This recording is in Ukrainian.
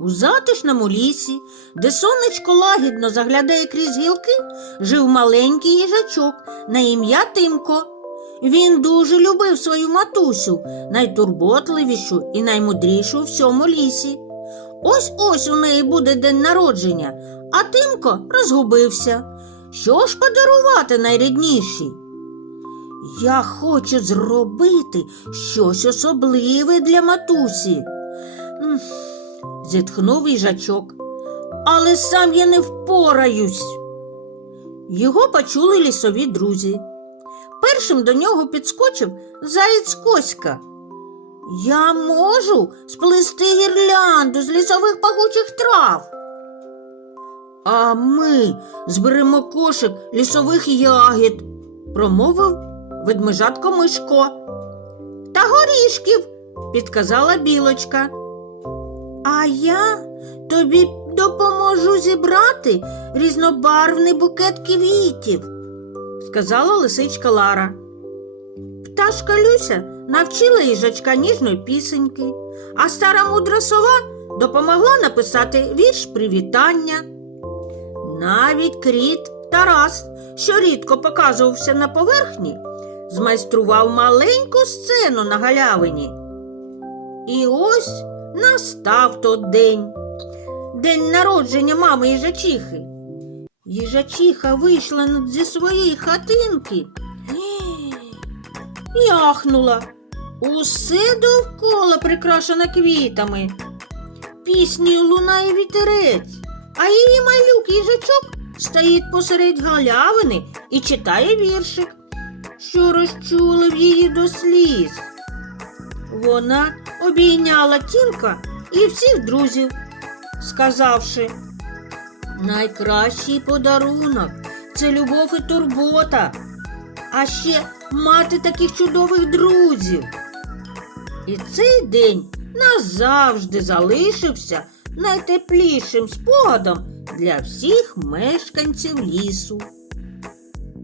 У затишному лісі, де сонечко лагідно заглядає крізь гілки, жив маленький їжачок на ім'я Тимко. Він дуже любив свою матусю, найтурботливішу і наймудрішу у всьому лісі. Ось ось у неї буде день народження, а Тимко розгубився. Що ж подарувати найріднішій? Я хочу зробити щось особливе для матусі. Зітхнув їжачок. Але сам я не впораюсь. Його почули лісові друзі. Першим до нього підскочив заєць Коська. Я можу сплести гірлянду з лісових пахучих трав. А ми зберемо кошик лісових ягід, промовив ведмежатко Мишко. Та горішків, підказала білочка. А я тобі допоможу зібрати різнобарвний букет квітів, сказала лисичка Лара. Пташка Люся навчила їжачка ніжної пісеньки, а стара мудра сова допомогла написати вірш привітання. Навіть кріт Тарас, що рідко показувався на поверхні, змайстрував маленьку сцену на галявині. І ось настав той день, день народження мами їжачихи. Їжачиха вийшла зі своєї хатинки і ахнула. Усе довкола прикрашено квітами. Піснею лунає вітерець, а її малюк їжачок стоїть посеред галявини і читає віршик, що розчулив її до сліз. Вона обійняла Тімка і всіх друзів, сказавши, найкращий подарунок це любов і турбота, а ще мати таких чудових друзів. І цей день назавжди залишився найтеплішим спогадом для всіх мешканців лісу.